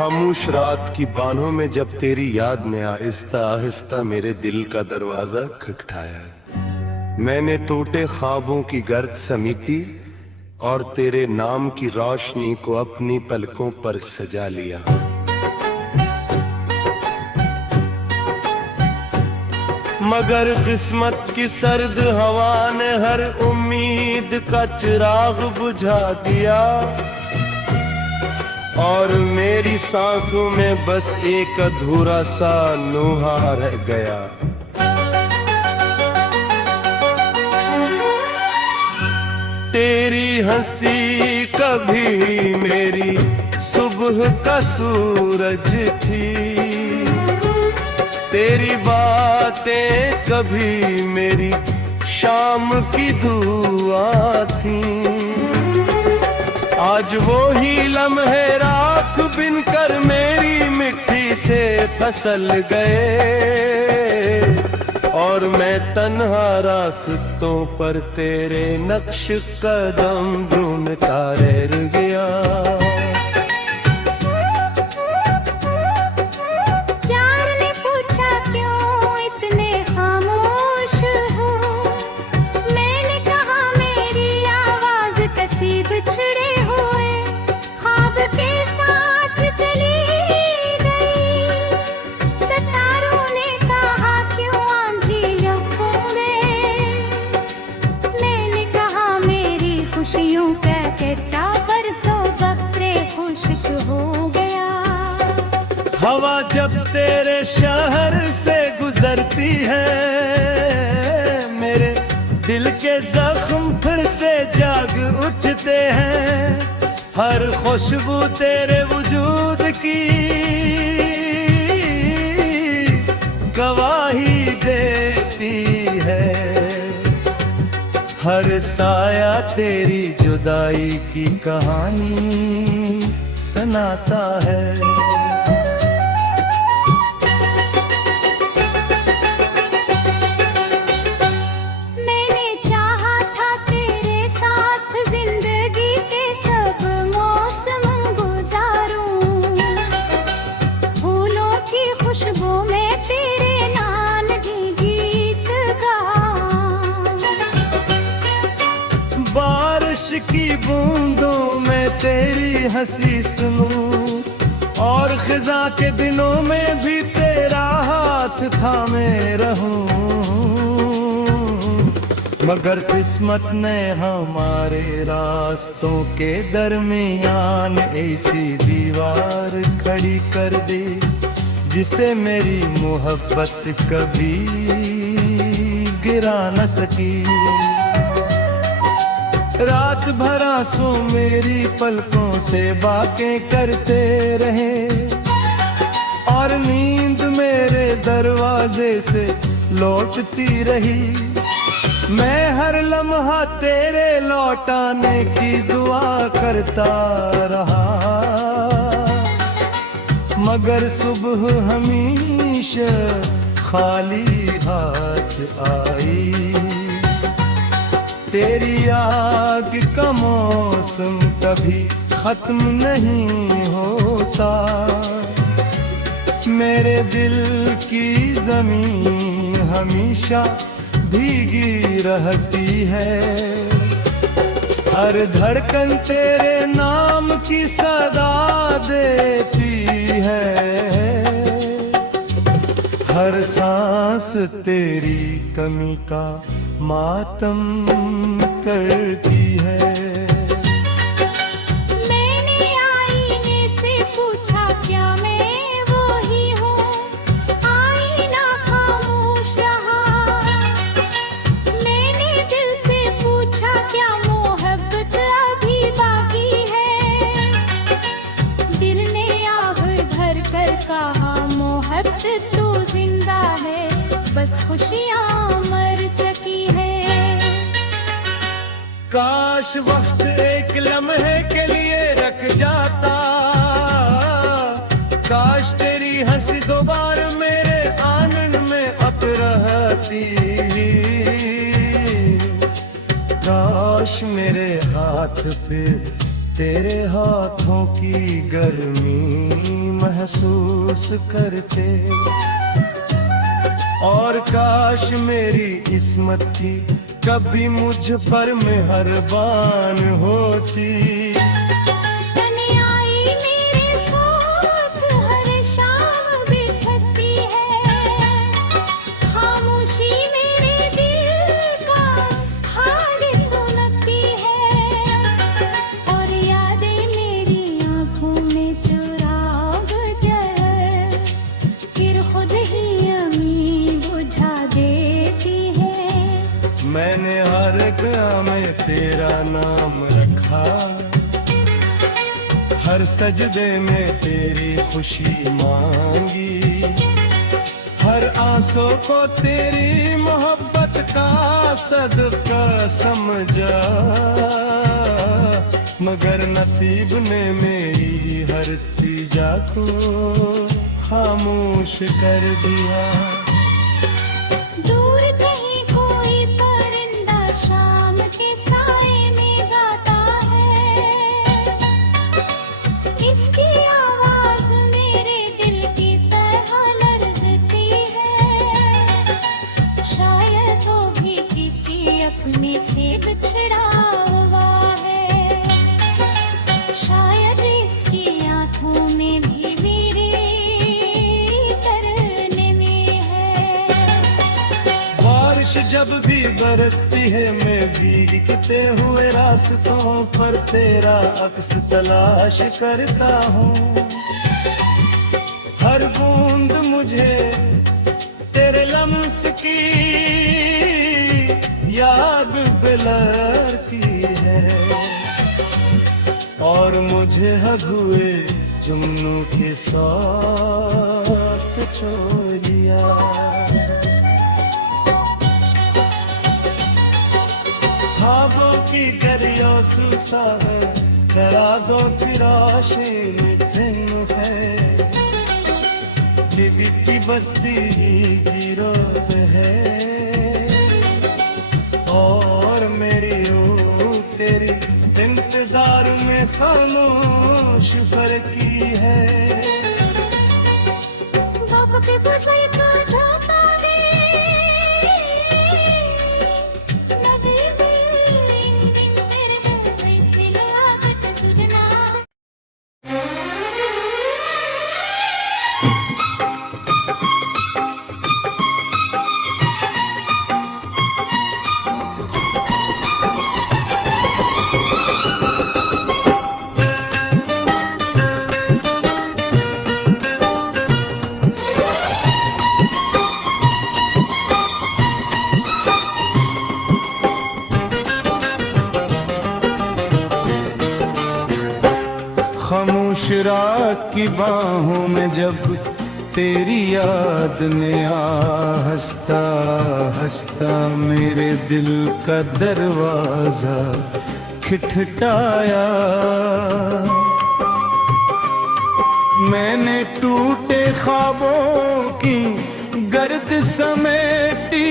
खामोश रात की बाहों में जब तेरी याद ने आहिस्ता आहिस्ता मेरे दिल का दरवाजा खटखटाया, मैंने टूटे ख्वाबों की गर्द समेटी और तेरे नाम की रोशनी को अपनी पलकों पर सजा लिया। मगर किस्मत की सर्द हवा ने हर उम्मीद का चिराग बुझा दिया और मेरी सांसों में बस एक अधूरा सा नोहा रह गया। तेरी हंसी कभी मेरी सुबह का सूरज थी, तेरी बातें कभी मेरी शाम की दुआ थी। आज वो ही लम्हे राख बिन कर मेरी मिट्टी से फसल गए और मैं तन्हा रास्तों पर तेरे नक्श कदम ढूंढता रह गया। हवा जब तेरे शहर से गुजरती है, मेरे दिल के जख्म फिर से जाग उठते हैं। हर खुशबू तेरे वजूद की गवाही देती है, हर साया तेरी जुदाई की कहानी सुनाता है। बारिश की बूंदों में तेरी हंसी सुनूं और खिजा के दिनों में भी तेरा हाथ थामे रहूं। मगर किस्मत ने हमारे रास्तों के दरमियान ऐसी दीवार खड़ी कर दी जिसे मेरी मोहब्बत कभी गिरा न सकी। रात भर आंसू मेरी पलकों से बातें करते रहे और नींद मेरे दरवाजे से लौटती रही। मैं हर लम्हा तेरे लौटाने की दुआ करता रहा, मगर सुबह हमेशा खाली हाथ आई। तेरी आग का मौसम कभी खत्म नहीं होता, मेरे दिल की जमीन हमेशा भीगी रहती है। हर धड़कन तेरे नाम की सदा देती है, हर सांस तेरी कमी का मातम करती है। मैंने आईने से पूछा क्या मैं वो ही हूँ, आईना खामोश रहा। मैंने दिल से पूछा क्या मोहब्बत अभी बाकी है, दिल ने आह भर कर कहा मोहब्बत तो जिंदा है, बस खुशियाँ मर चुकी है। काश वक्त एक लम्हे के लिए रख जाता, काश तेरी हंसी दोबारा मेरे आंगन में अब रहती, काश मेरे हाथ पे तेरे हाथों की गर्मी महसूस करते। और काश मेरी किस्मत थी कभी मुझ पर मेहरबान होती। तने आई मेरे साथ हर शाम बिठती है, खामोशी मेरे दिल का हाल सुनती है। और यादें मेरी आँखों में चुरा गुजर, फिर खुद ही अमी बुझा देती है। मैंने हर गम में तेरा नाम रखा, हर सजदे में तेरी खुशी मांगी। हर आंसू को तेरी मोहब्बत का सदका समझा। मगर नसीब ने मेरी हर तीजा को खामोश कर दिया। दूर कहीं कोई परिंदा शाम के साए में गाता है, इसकी आवाज मेरे दिल की तरह लर्जती है। शायद वो भी किसी अपने से बिछड़ा हुआ है, शायद इसकी आंखों में भी मेरे तरने है। बारिश जब भी बरसती है मैं भीगते हुए रास्तों पर तेरा अक्स तलाश करता हूँ। हर बूंद मुझे तेरे लम्स की याद दिलाती है। और मुझे हद हुए जुम्नों के साथ छोड़ दिया। ख्वाबों की दरिया सुसा है, रातों की रोशनी दिन है। बीबी की बस्ती गिरोद है, और मेरी रूह तेरी इंतजार में खामोश पर की है। बाप पे गुजर का झापा रे, लगे इन दिन तेरे बंदे दिल आदत सुजना। खामोश रात की बाहों में जब तेरी याद ने आ हंसता हंसता मेरे दिल का दरवाजा खटखटाया। मैंने टूटे ख्वाबों की गर्द समेटी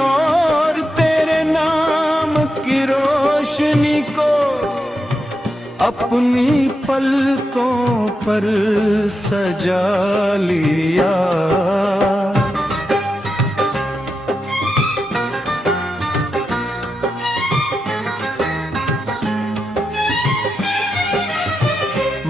और तेरे नाम की रोशनी को अपनी पलकों पर सजा लिया।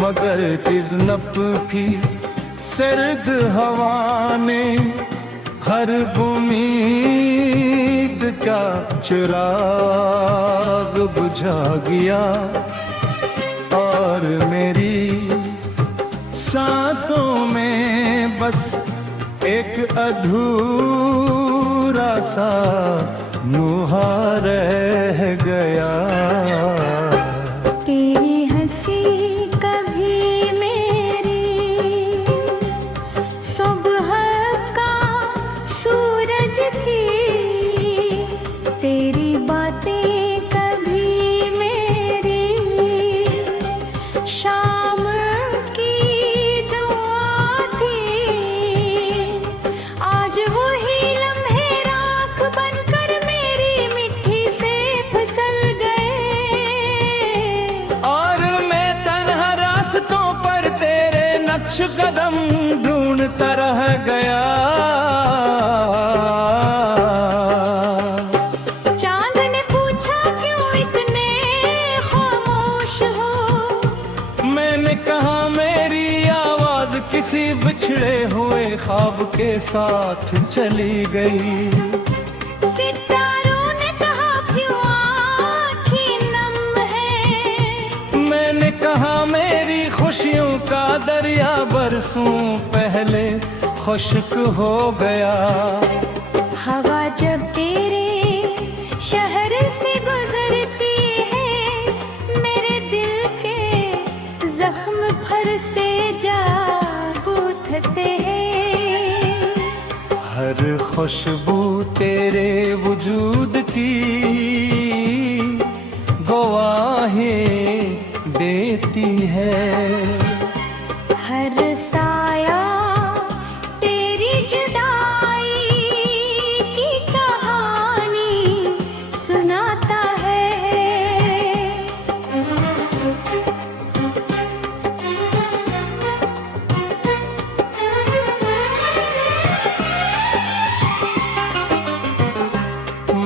मगर तिज नफ की सर्द हवा ने हर उम्मीद का चिराग बुझा गया। और मेरी सांसों में बस एक अधूरा सा नुहा रह गया। तेरी हंसी कभी मेरी सुबह का सूरज थी, तेरी बातें कभी मेरी शाम की दुआ थी। आज वही लम्हे राख बनकर मेरी मिट्टी से फिसल गए। नक्श कदम ढूंढता रह गया। चांद ने पूछा क्यों इतने खामोश हो, मैंने कहा मेरी आवाज किसी बिछड़े हुए ख्वाब के साथ चली गई। सितारों ने कहा क्यों आँखें नम है, मैंने कहा मेरी खुशियों का दरिया बरसों पहले खुश्क हो गया। हवा जब तेरे शहर से गुजरती है, मेरे दिल के जख्म भर से जा बूथते हैं। हर खुशबू तेरे वजूद की गवाहें देती है। हर साया तेरी जुदाई की कहानी सुनाता है।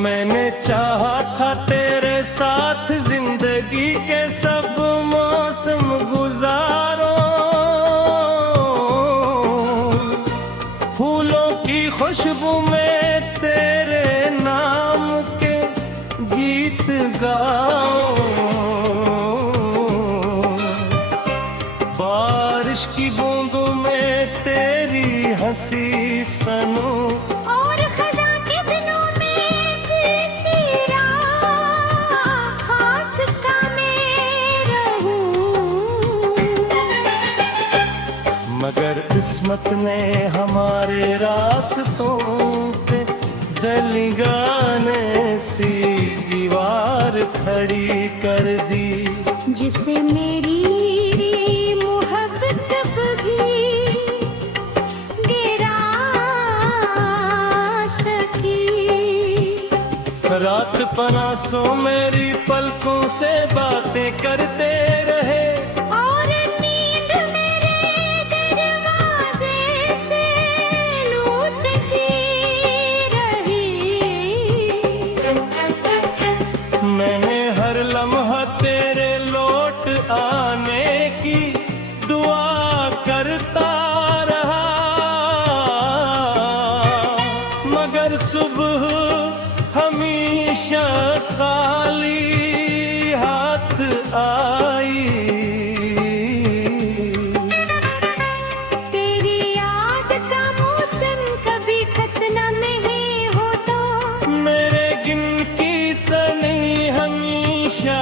मैंने चाहा था तेरे साथ जिंदगी के सब मौसम गुजारो, फूलों की खुशबू में तेरे नाम के गीत गाओ, बारिश की बूंदों में तेरी हंसी सनूं, और खज़ां के दिनों में फिर तेरा हाथ थामे रहूं। मगर किस्मत ने हमारे रास्तों पे जलीगाने सी दीवार खड़ी कर दी, जिसे मेरी मोहब्बत भी गिरा सकी। रात पनासों मेरी पलकों से बातें करते रहे, और नींद मेरे दरवाजे से लूटती रही। मैंने हर लम्हा तेरे लौट आने की दुआ करता रहा, मगर सुबह हमेशा खाली हाथ आई। तेरी याद का मौसम कभी खत्म नहीं होता, मेरे गिन की सनी हमेशा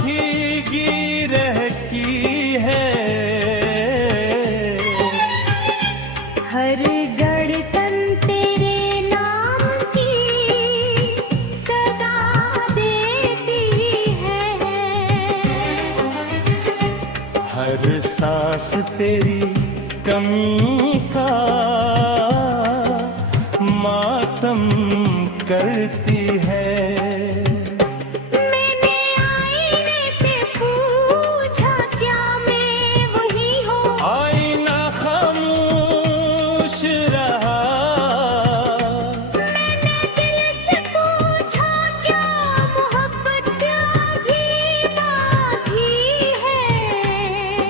भीगी रहती है। हर गड़तन तेरे नाम की सदा देती है। हर सांस तेरी कमी का मातम करती है। मैंने आईने से पूछा क्या मैं वही हूँ, आईना खामोश रहा, मैंने दिल से पूछा क्या मोहब्बत अभी बाकी है।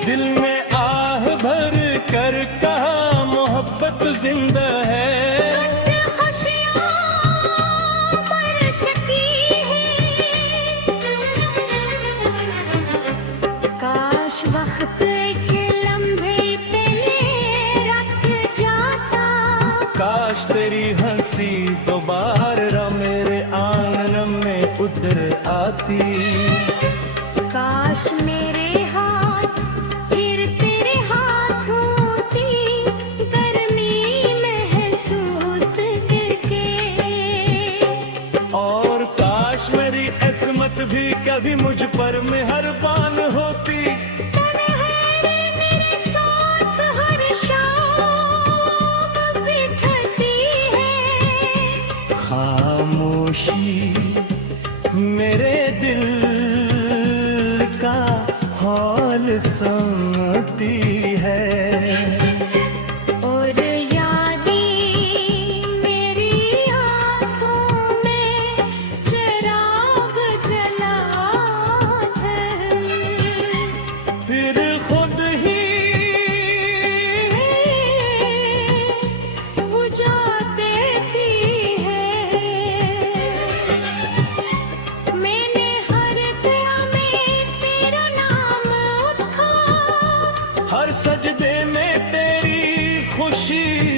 दिल में आह भर कर कहा मोहब्बत जिंदा है। बस खुशियाँ मर चुकी है। काश वक्त एक लम्हे पहले रख जाता, काश तेरी हंसी दोबारा मेरे आंगन में उतर आती, काश मेरे हाथ फिर तेरे हाथ होती, गर्मी महसूस करके। और काश मेरी किस्मत भी कभी मुझ पर मेहरबान होती। तन्हाई मेरे साथ हर शाम बिठती है। खामोशी मेरे दिल का हौल बरसाती है। और यादें मेरी आँखों में चिराग जलाते हैं। फिर खुद ही बुझा देती है। मैंने हर दुआ में तेरा नाम उठा, हर सजदे में तेरी खुशी